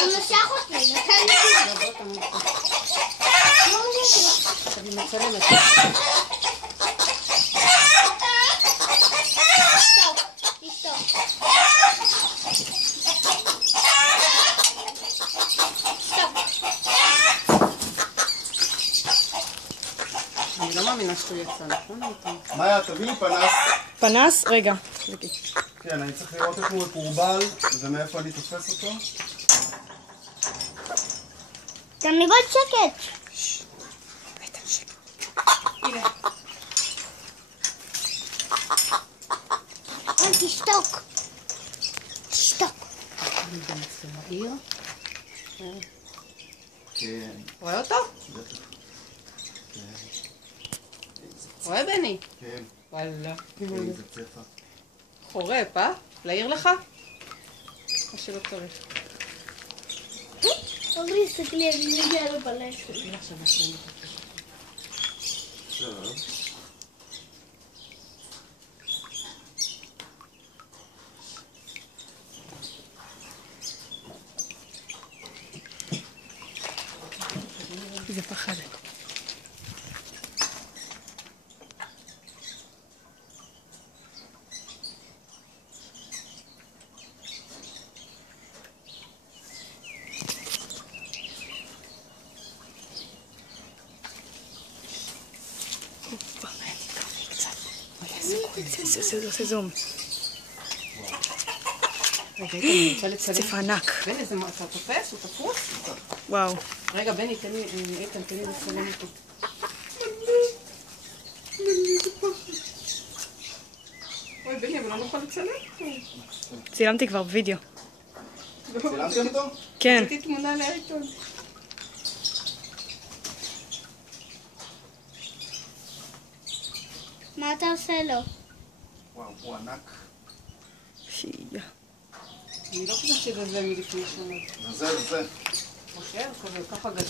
הוא נשך אותי, נתן לי. אני מצלמת. אני לא מאמינה שהוא יצא, נכון? מאיה, תביא לי פנס. פנס? רגע. כן, אני צריך לראות איך הוא מקורבל ומאיפה אני תופס אותו. תמיד שקט. הנה. תשתוק. תשתוק. כן. רואה אותו? רואה בני? כן. וואלה. איזה צפה. חורף, אה? להעיר לך? מה שלא צריך. אורי, תסתכלי, אני מגיעה לו בלש. הנה עכשיו נשארים. עכשיו. זה פחדת. זה עושה זום. רגע, אני רוצה לצלם. צפה ענק. בני, אתה תופס? הוא תפוס? וואו. רגע, בני, תן לי, איתן, תן לי לצלם אותו. אוי, בני, אבל לא נוכל לצלם אותו. צילמתי כבר בווידאו. צילמתי אותו? כן. עשיתי תמונה לאיתן. מה אתה עושה לו? וואו, הוא ענק. שיהיה. אני לא חושבת שזה זה מלפני שנה. זה. חושב, ככה גדל.